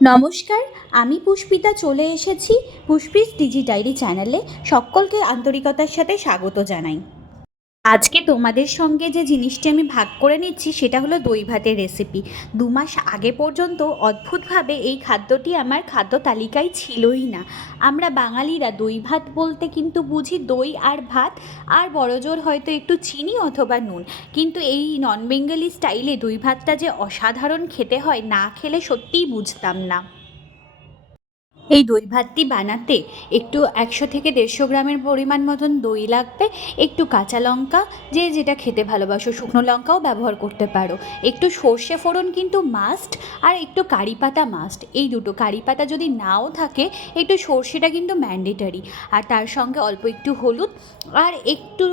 নমস্কার, আমি পুষ্পিতা চলে এসেছি পুষ্পিস ডিজি ডায়েরি চ্যানেলে। সকলকে আন্তরিকতার সাথে স্বাগত জানাই। আজকে তোমাদের সঙ্গে যে জিনিসটি আমি ভাগ করে নিচ্ছি সেটা হলো দই ভাতের রেসিপি। 2 মাস আগে পর্যন্ত অদ্ভুতভাবে এই খাদ্যটি আমার খাদ্য তালিকায় ছিলই না। আমরা বাঙালিরা দই ভাত বলতে কিন্তু বুঝি দই আর ভাত, আর বড়জোর হয়তো একটু চিনি অথবা নুন। কিন্তু এই নন বেঙ্গলি স্টাইলে দই ভাতটা যে অসাধারণ খেতে হয়, না খেলে সত্যিই বুঝতাম না। এই দই ভাতটি বানাতে একটু 100 থেকে 150 গ্রামের পরিমাণ মতন দই লাগবে, একটু কাঁচা লঙ্কা, যে যেটা খেতে ভালোবাসো, শুকনো লঙ্কাও ব্যবহার করতে পারো, একটু সর্ষে ফোড়ন কিন্তু মাস্ট, আর একটু কারি পাতা মাস্ট। এই দুটো, কারি পাতা যদি নাও থাকে একটু সর্ষেটা কিন্তু ম্যান্ডেটারি। আর তার সঙ্গে অল্প একটু হলুদ আর একটু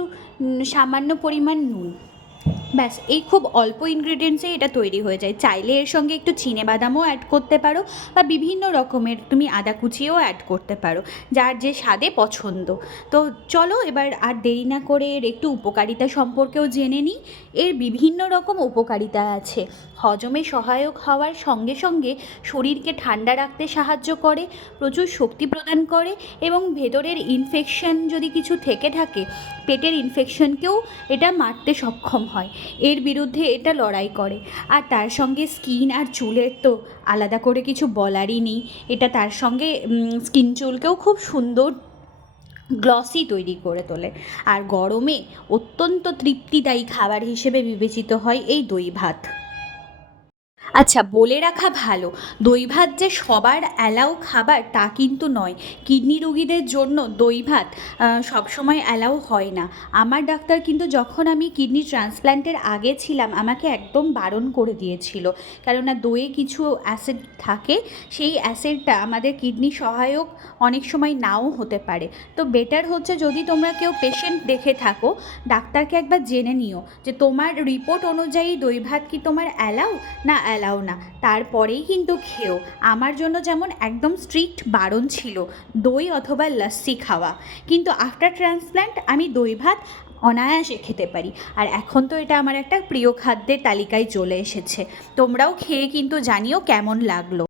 সামান্য পরিমাণ নুন। ব্যাস, এই খুব অল্প ইনগ্রিডিয়েন্টসে এটা তৈরি হয়ে যায়। চাইলে এর সঙ্গে একটু চিনেবাদামও অ্যাড করতে পারো, বা বিভিন্ন রকমের তুমি আদা কুচিও অ্যাড করতে পারো, যার যে স্বাদে পছন্দ। তো চলো এবার আর দেরি না করে এর একটু উপকারিতা সম্পর্কেও জেনে নিই। এর বিভিন্ন রকম উপকারিতা আছে। হজমে সহায়ক হওয়ার সঙ্গে সঙ্গে শরীরকে ঠান্ডা রাখতে সাহায্য করে, প্রচুর শক্তি প্রদান করে, এবং ভেতরের ইনফেকশন যদি কিছু থেকে থাকে, পেটের ইনফেকশনকেও এটা মারতে সক্ষম হয়। এর বিরুদ্ধে এটা লড়াই করে। আর তার সঙ্গে স্কিন আর চুলের তো আলাদা করে কিছু বলারই নেই। এটা তার সঙ্গে স্কিন চুলকেও খুব সুন্দর গ্লসি তৈরি করে তোলে। আর গরমে অত্যন্ত তৃপ্তিদায়ী খাবার হিসেবে বিবেচিত হয় এই দই ভাত। আচ্ছা, বলে রাখা ভালো, দই ভাত যে সবার অ্যালাউ খাবার তা কিন্তু নয়। কিডনি রোগীদের জন্য দই ভাত সবসময় অ্যালাউ হয় না। আমার ডাক্তার কিন্তু যখন আমি কিডনি ট্রান্সপ্ল্যান্টের আগে ছিলাম আমাকে একদম বারণ করে দিয়েছিল, কেননা দইয়ে কিছু অ্যাসিড থাকে, সেই অ্যাসিডটা আমাদের কিডনি সহায়ক অনেক সময় নাও হতে পারে। তো বেটার হচ্ছে, যদি তোমরা কেউ পেশেন্ট দেখে থাকো, ডাক্তারকে একবার জেনে নিও যে তোমার রিপোর্ট অনুযায়ী দই ভাত কি তোমার অ্যালাউ না অ্যালাউ না, তারপরেই কিন্তু খেও। আমার জন্য যেমন একদম স্ট্রিক্ট বারণ ছিল দই অথবা লস্যি খাওয়া, কিন্তু আফটার ট্রান্সপ্ল্যান্ট আমি দই ভাত অনায়াসে খেতে পারি। আর এখন তো এটা আমার একটা প্রিয় খাদ্যের তালিকায় চলে এসেছে। তোমরাও খেয়ে কিন্তু জানিও কেমন লাগলো।